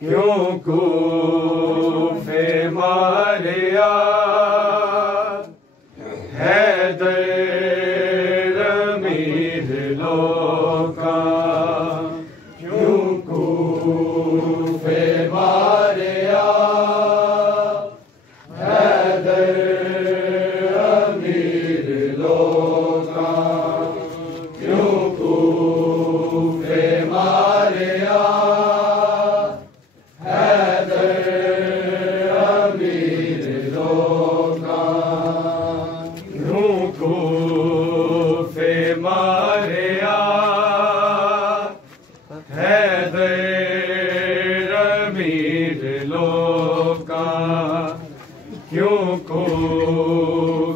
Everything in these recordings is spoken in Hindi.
क्यों कूफे मारिया हैदर अमीर लोका क्यों कूफे मारिया हैदर अमीर लोका क्यों कूफे मारिया क्यों कूफे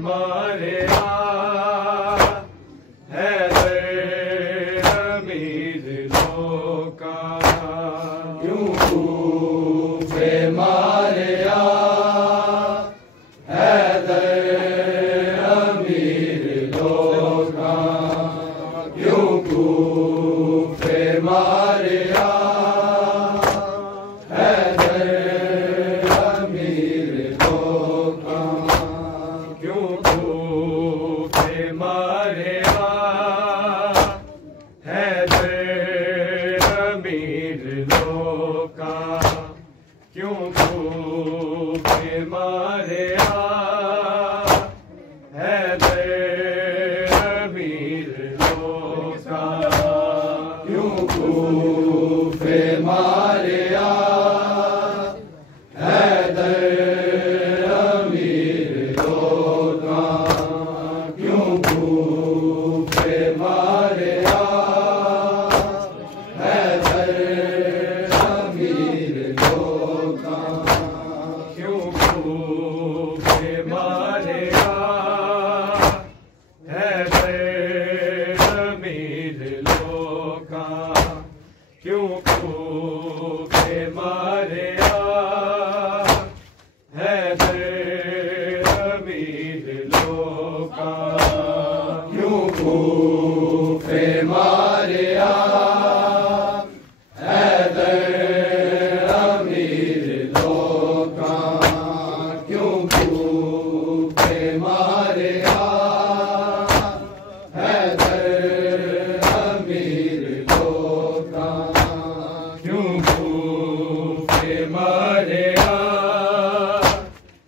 मारिया हैदर अमीर लोका क्यों कूफे मारिया हैदर अमीर लोका क्यों कूफे मारिया क्यों कूफे मारिया हैदर अमीर लोका क्यों कूफे मारिया हैदर अमीर लोका क्यों कूफे मारिया क्यों कूफे मारिया हैदर अमीर लोका क्यों कूफे मारिया हैदर अमीर लोका क्यों कूफे मारिया हैदर अमीर लोका क्यों कूफे मारिया हैदर अमीर लोका क्यों कूफे मारिया हैदर अमीर लोका क्यों कूफे मारिया हैदर अमीर लोका क्यों कूफे मारिया हैदर अमीर लोका क्यों कूफे मारिया हैदर अमीर लोका क्यों कूफे मारिया हैदर अमीर लोका क्यों कूफे मारिया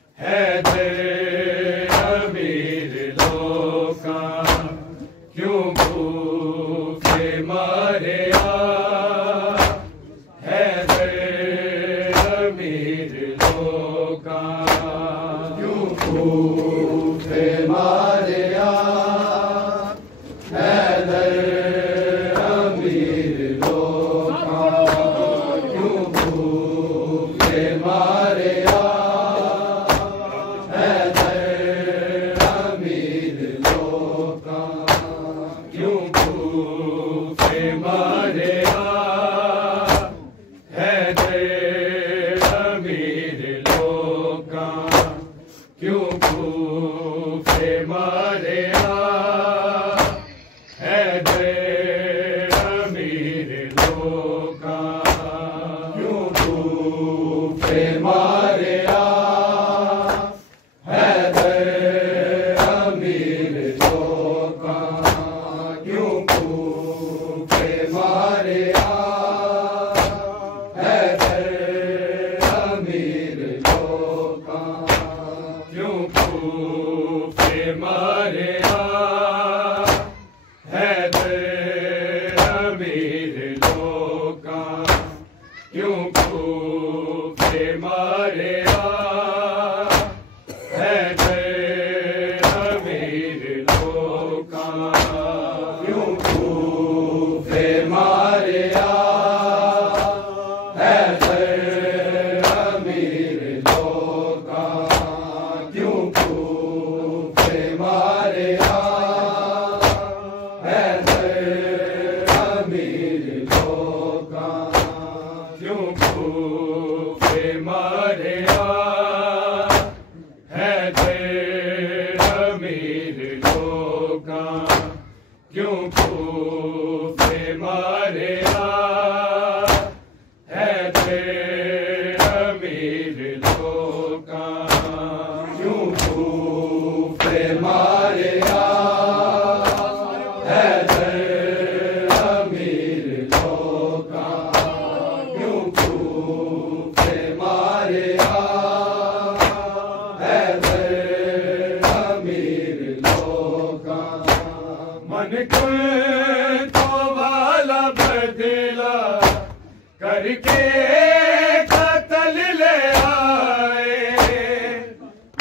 हैदर अमीर लोका क्यों कूफे मारिया हैदर अमीर लोका क्यों कूफे मारिया हैदर अमीर लोका क्यों कूफे मारिया हैदर अमीर लोका क्यों कूफे मारिया हैदर अमीर लोका पे मारिया हैदर अमीर लोका क्यों पे मारिया हैदर अमीर लोका क्यों पे मारिया हैदर अमीर लोका क्यों पे मारिया हैदर अमीर लोका क्यों पे मारिया हैदर अमीर लोका क्यों पे मारिया हैदर अमीर लोका क्यों पे मारिया हैदर अमीर लोका क्यों पे मारिया हैदर अमीर लोका क्यों पे मारिया हैदर अमीर लोका क्यों पे मारिया हैदर अमीर लोका मन को तो वाला बदला करके कत्ल ले आए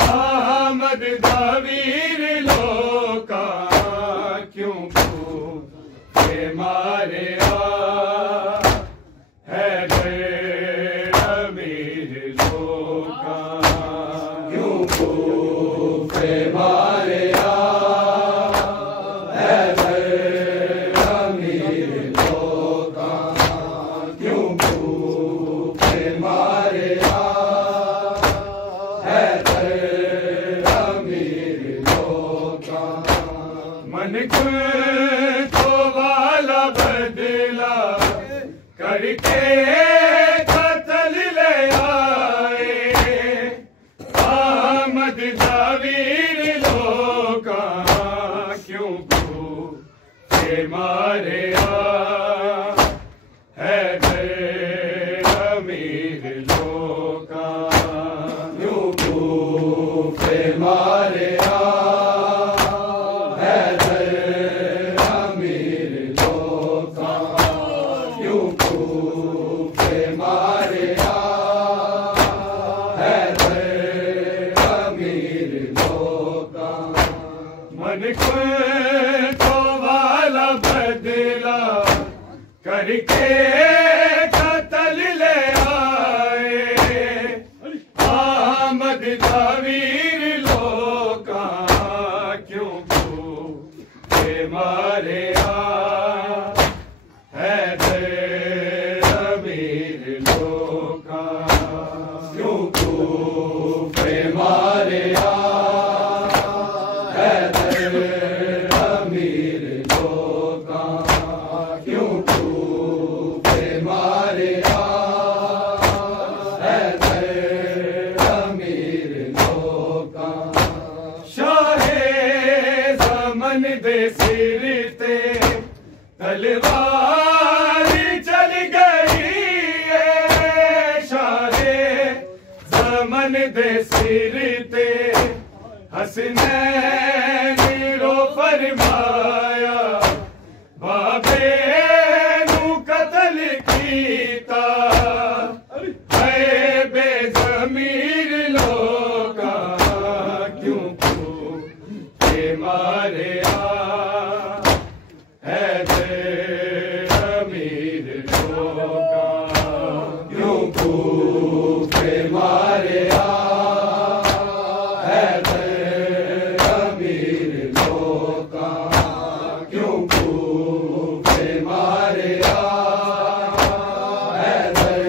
अहमद दावीर लोका क्यों पे मारिया हैदर अमीर लोका क्यों पे मारिया हैदर अमीर लोका क्यों पे मारिया हैदर अमीर लोका मन को तो वाला बदला करके कत्ल ले आए अहमद दावीर लोका क्यों पे मारिया हैदर अमीर लोका क्यों पे मारिया हैदर अमीर लोका क्यों पे मारिया हैदर अमीर लोका मन को तो वाला बदला करके कत्ल ले आए अहमद दावीर लोका क्यों पे मारिया हैदर अमीर लोका क्यों पे मारिया हैदर अमीर लोका क्यों पे मारिया हैदर अमीर लोका शाहे ज़मन दे सिर ते तलवार चल गई शाहे ज़मन दे सिर ते हसनैन रो फरमाया बाबे नू कत्ल कीता है बेज़मीर लोका क्यों पे मारिया हैदर अमीर लोका क्यों पे मारिया हैदर अमीर लोका क्यों पे मारिया हैदर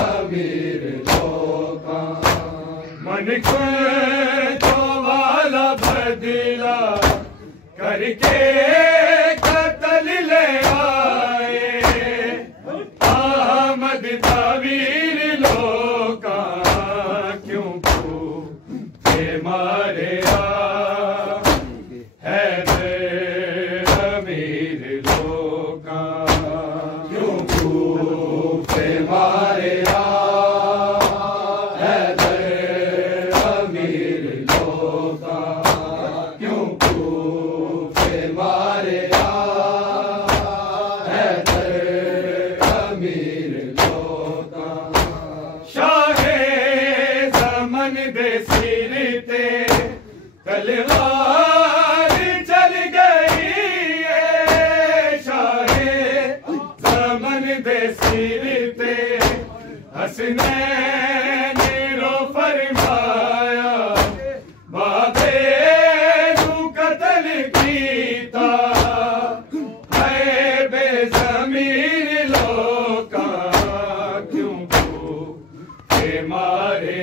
अमीर लोका मन को तो वाला बदला करके कत्ल ले आए अहमद दावीर लोका तलवार चल गई शाहे ज़मन दे सिर ते हसनैन रो फरमाया बाबे नू कतल कीता है बेज़मीर लोका क्यों के मारे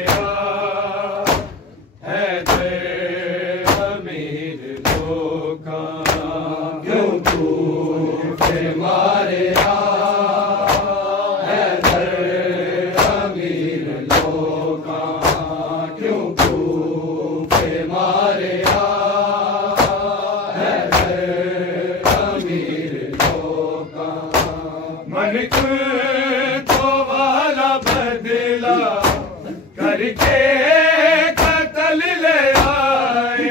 तो वाला बदला करके कतल ले आए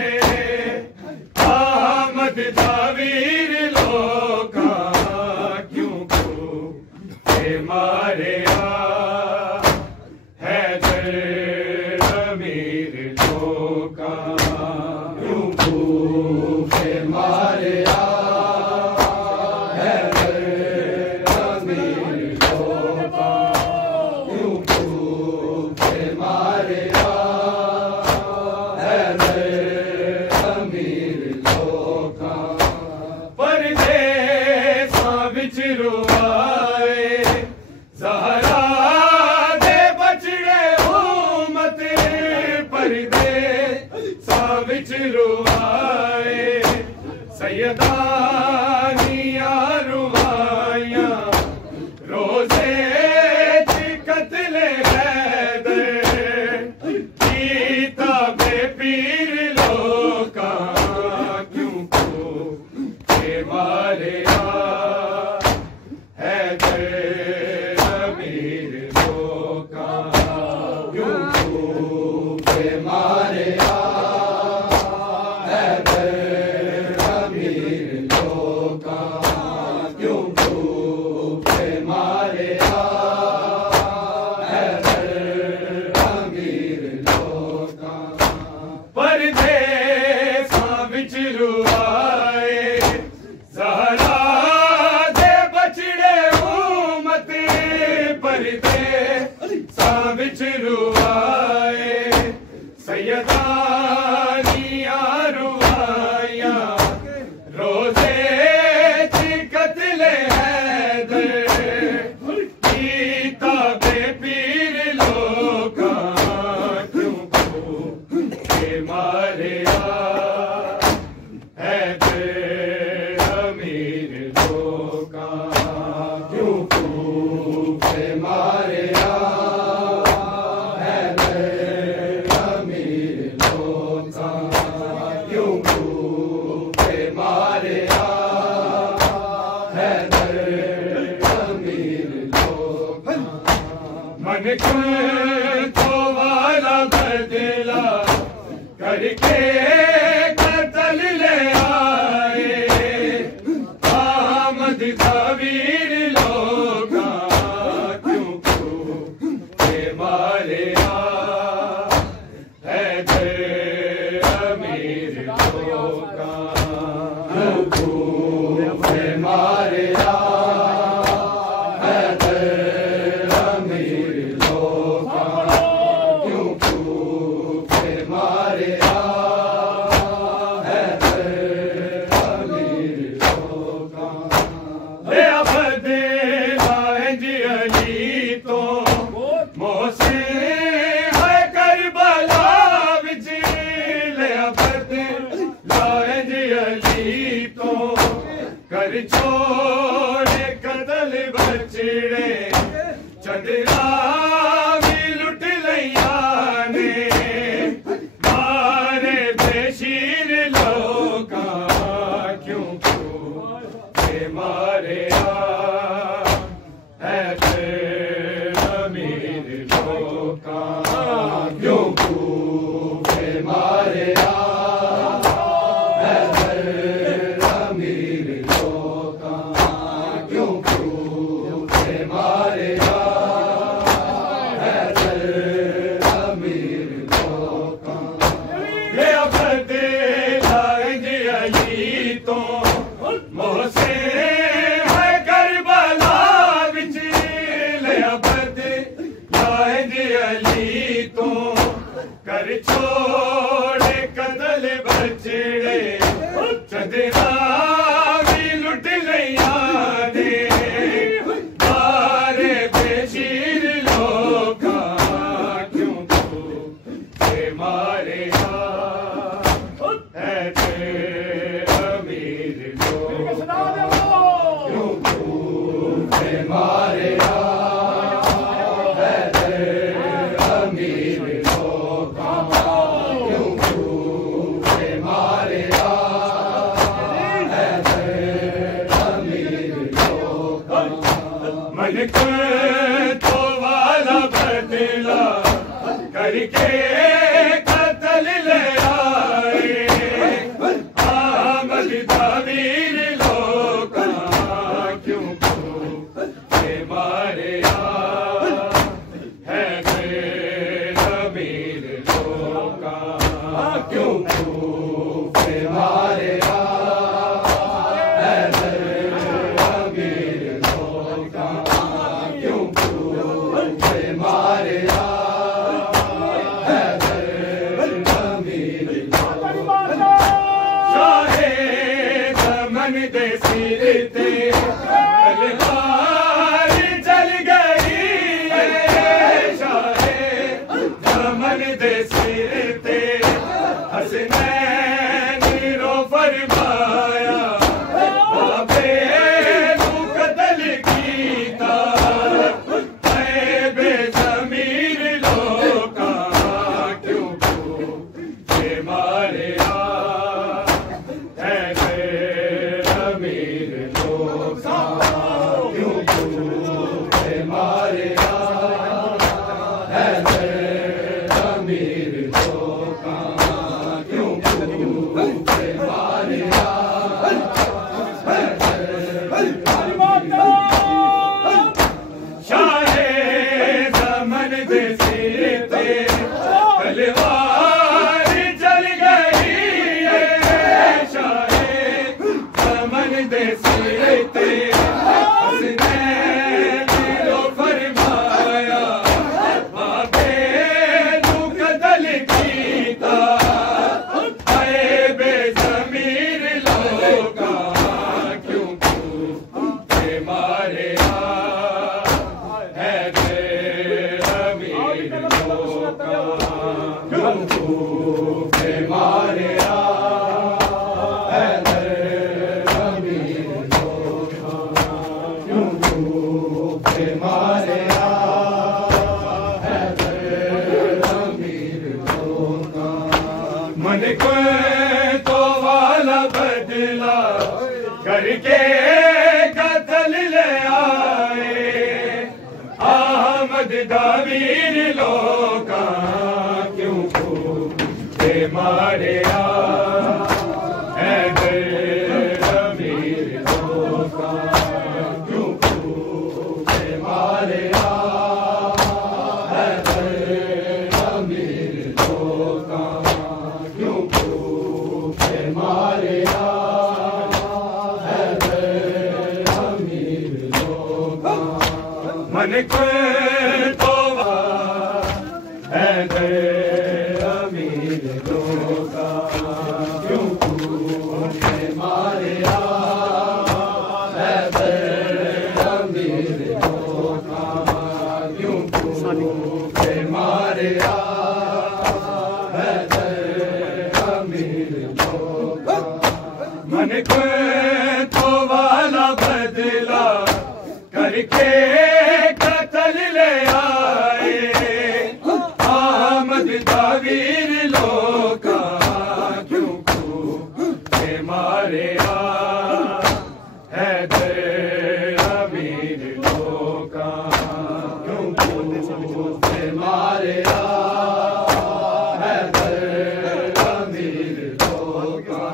अहमद दावीर लोका क्यों के मारे हैदर अमीर लोका क्यों के मारे सैयदानिया रुवाया रोजे कतले हैदर कीता बेपीर लोका क्यों के मारे हैदर अमीर लोका क्यों के मारे सैयदानिया रुवाया रोजे कतले हैदर कीता बेपीर लोका क्यों के मारे हैदर अमीर लोका क्यों के मारे मन तो वाला बदला करके कतल ले आए अहमद दावीर लोका क्यों के मारे हैदर अमीर लोका क्यों के मारे कर छोड़े कतल बचड़े चंद्रा भी लुट लिया ने मारे बेशीर लोका क्यों के मारे हैदर अमीर लोका क्यों के मारे Hey, अली तू कर छोड़े कदल बचड़े चंदरा भी लुट लिया ने बारे बेशीर लोका क्यों तू के मारे है अमीर लोग क्यों तू के मारे तो वाला बदला करके कतल ले आए आमद दावीर लोग क्यों के मारे है अमीर लोग क्यों के मारे दे सिर ते तलवार चल गई शाहे दामन दे सिर ते हसनैन रो फरमाया बाबे तू कतल कीता है बेज़मीर लोका क्यों के मारे मन को तो वाला बदला करके कतल ले आए आमद दावीर लोका क्यों के मारे अमीर लोका क्यों के मारे अमीर लोका मन को तो अमीर लोका क्यों के मारे अमीर लोका क्यों के मारे अमीर लोका मन को तो वाला बदला करके कतल ले आए आमद दावीर लोका क्यों के मारे है अमीर लोका क्यों के मारे है अमीर लोका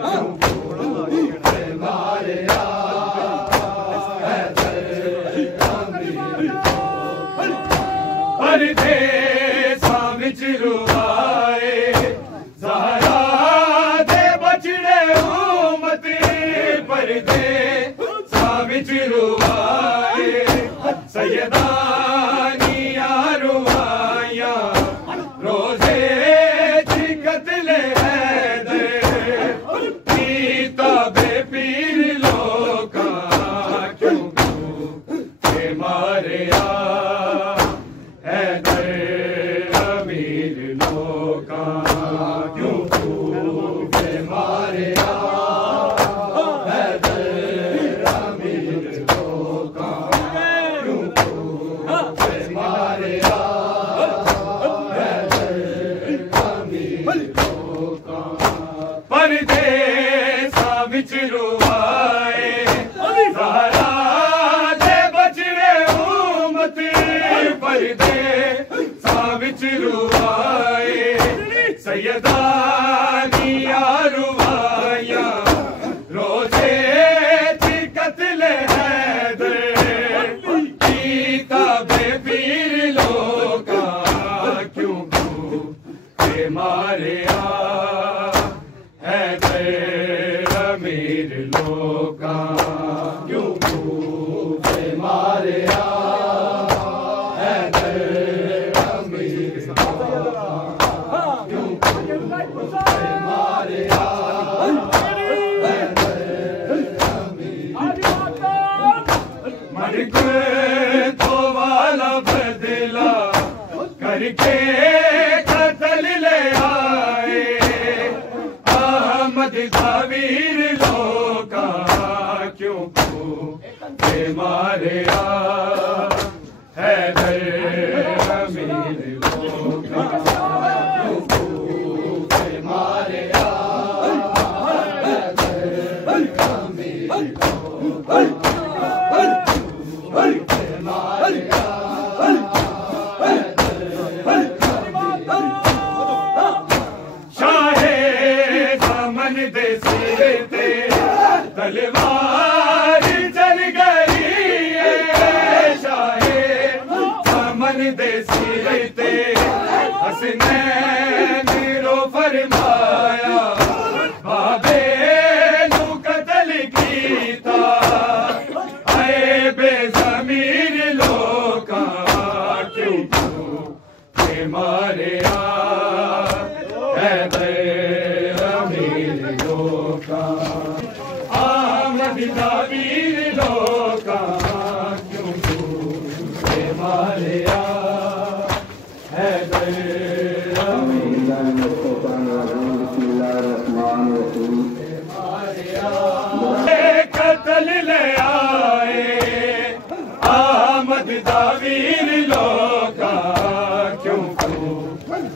क्यों के मारे परदेसा विच रुवाए ज़हरा दे बचड़े उम्मत परदेसा विच रुवाए सैयदानी यारो साविच रुवाए सैयदानी रुवाया रोजे थी कत्ले हैदर कीता बेपीर लोका क्यों के मारे हैदर अमीर लोका क्यों के मारे तो वाला बदला करके कतल ले आए अहमद ज़वीर लोका क्यों के मारे हैदर अमीर लोका क्यों के मारे हैदर अमीर लोका तलवार चल गई शाहे समन दे सिरते हसनैन रो फरमाया बाबे नू कत्ल कीता आए बेज़मीर लोका क्यों के मारे हैदर अमीर लोका ज़वीर लोका क्यों के मारे हैदर कत्ल ले आए अहमद ज़वीर लोका क्यों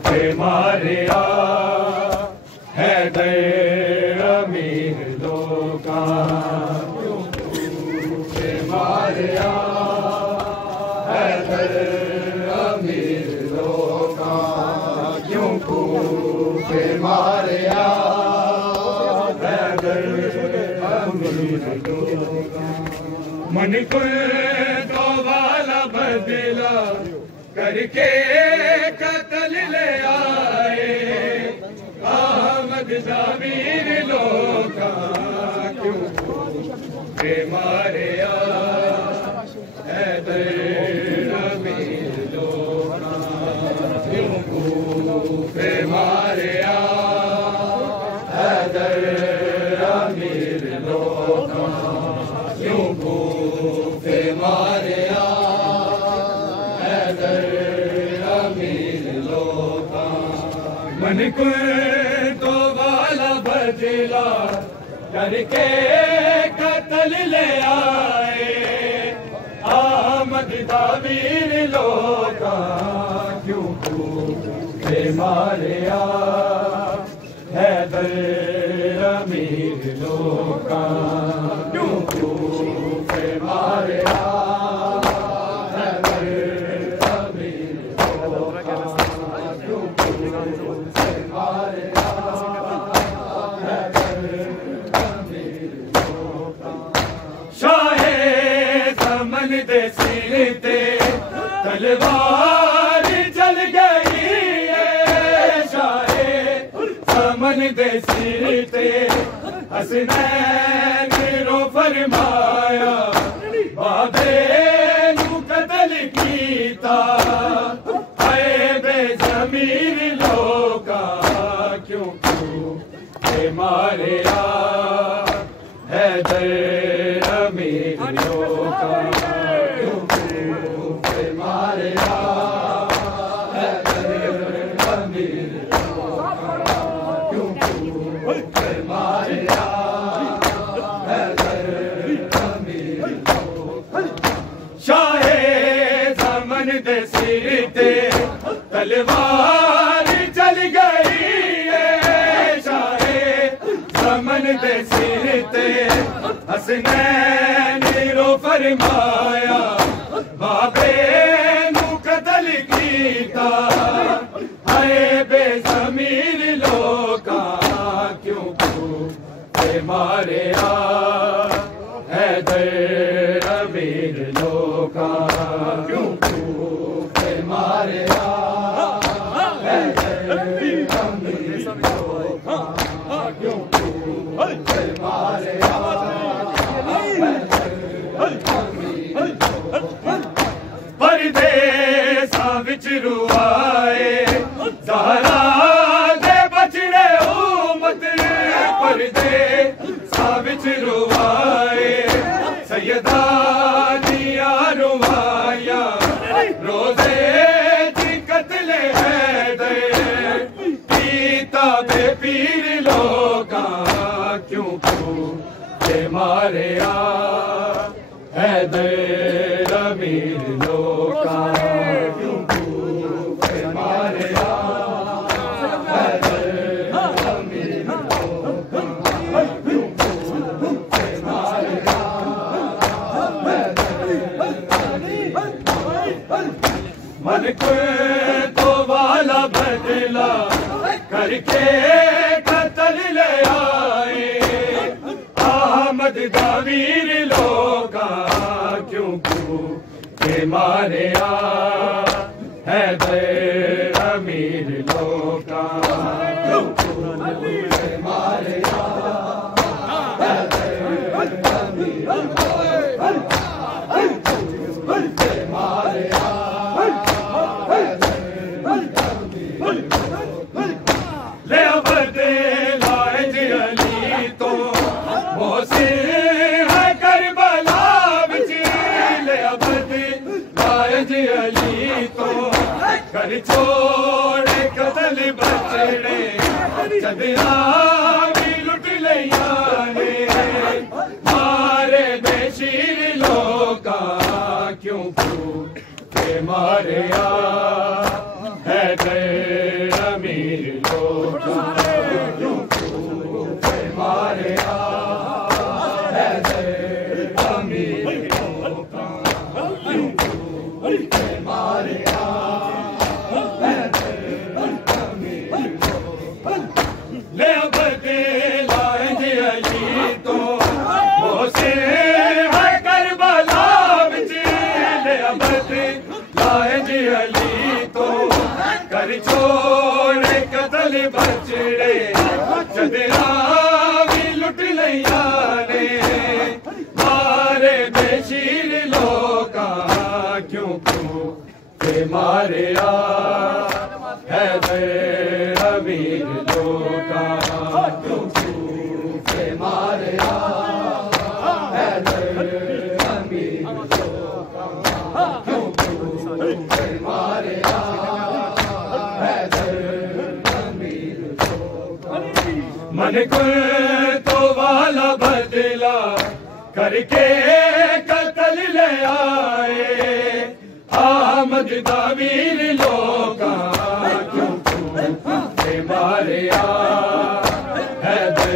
के मारे हैदर अमीर लोका हैदर अमीर लोका क्यों के मारे हैदर अमीर लोका मन को तो वाला बदला करके कत्ल ले आए अहमद ज़वीर लोका क्यों के मारे हैदर अमीर लोका क्यों के मारे हैदर अमीर लोका क्यों के मारे हैदर अमीर लोका मन को तो वाला बदला करके कत्ल ले आए अहमद ज़वीर लोका क्यों के मारे हैदर अमीर लोका क्यों के मारे हैदर अमीर लोका क्यों के मारे दे सिरते तलवार चल गई शाहे समन दे सिरते हसनैन रो फरमाया बाबे नू कत्ल कीता आए बेज़मीर लोका क्यों के मारे हैदर अमीर लोका दे सिरते तलवार चल गई शाहे समन दे सिरते हसनैन रो फरमाया बाबे नू कत्ल की कीता है बेज़मीर लोका क्यों भूखे मारे हैदर अमीर लोका क्यों भूखे मारे हैदर अमीर लोका क्यों भूखे मारे परदेसा विच रुआए ज़हरा दे बचड़े उम्मत परदेसा विच रुआए सैयदा दिया रुवाया रोज़े दी कत्ले हैदर पीता बे पीर लोका क्यों भूखे मारे हैदर अमीर लोका क्यों भूखे मारे हैदर अमीर लोका क्यों भूखे मारे मन को तो वाला बदला करके कत्ल ले आए अहमद दावीर लोका क्यों भूखे मारे हैदर अमीर लोका क्यों भूखे मारे हैदर अमीर लोका भूखे मारे ले अबदे लाए जी अली तो मोसे है करबला विच ले अबदे लाए जी अली तो कर छोड़े कतल बचड़े चदरा भी लुट लिया ने मारे बेशीर लोका क्यों भूखे मारे हैदर अमीर लोका क्यों भूखे मारे हैदर अमीर लोका क्यों भूखे मारे हैदर अमीर लोका ले अबदे लाए जी अली तो मोसे है करबला विच ले अबदे लाए जी अली तो कर छोड़े कतल बचड़े चदरा भी लुट लिया ने मारे बेशीर लोका क्यों भूखे मारे हैदर अमीर लोका क्यों भूखे मारे हैदर अमीर लोका क्यों भूखे मारे मन को तो वाला बदला करके कत्ल ले आए अहमद दावीर लोका क्यों भूखे मारे हैदर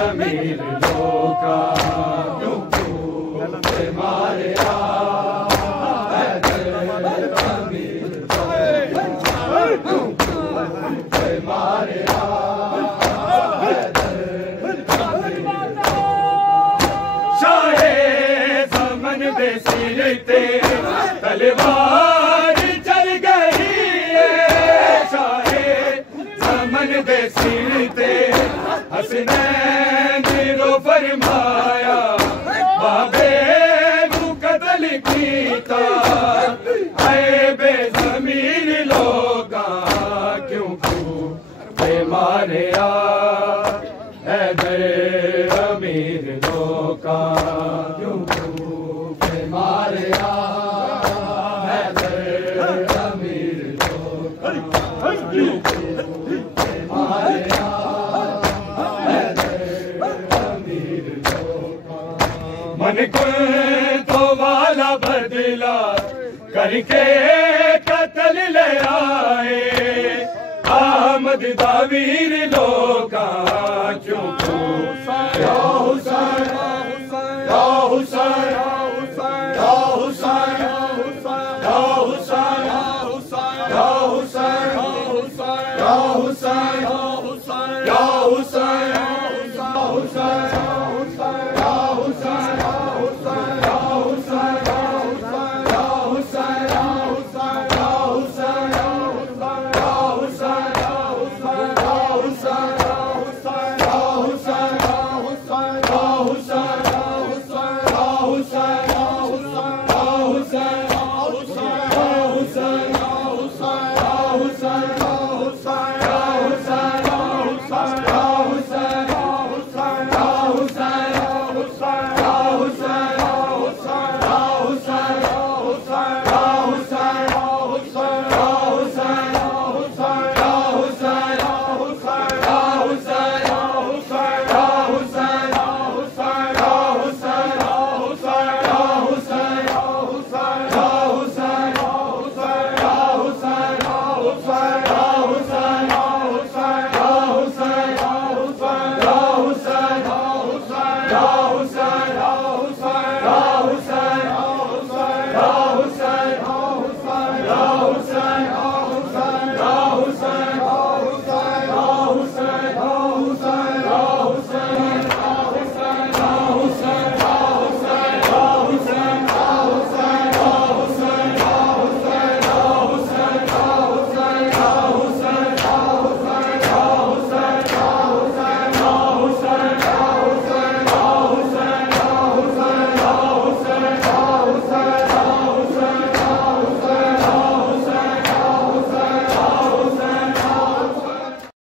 अमीर लोका क्यों भूखे मारे हैदर अमीर लोका क्यों भूखे मारे सिरते तलवार चल गई शाहे समन दे सिरते हसनैन रो फरमाया बाबे नू कत्ल कीता है बेज़मीर लोका क्यों भूखे मारे हैदर अमीर लोका क्यों मारे हैदर अमीर लोका क्यों मारे हैदर अमीर लोका मन को तो वाला बदला करके कत्ल ले आए अहमद दावीर लोका क्यों या हुसैन या हुसैन या हुसैन या हुसैन या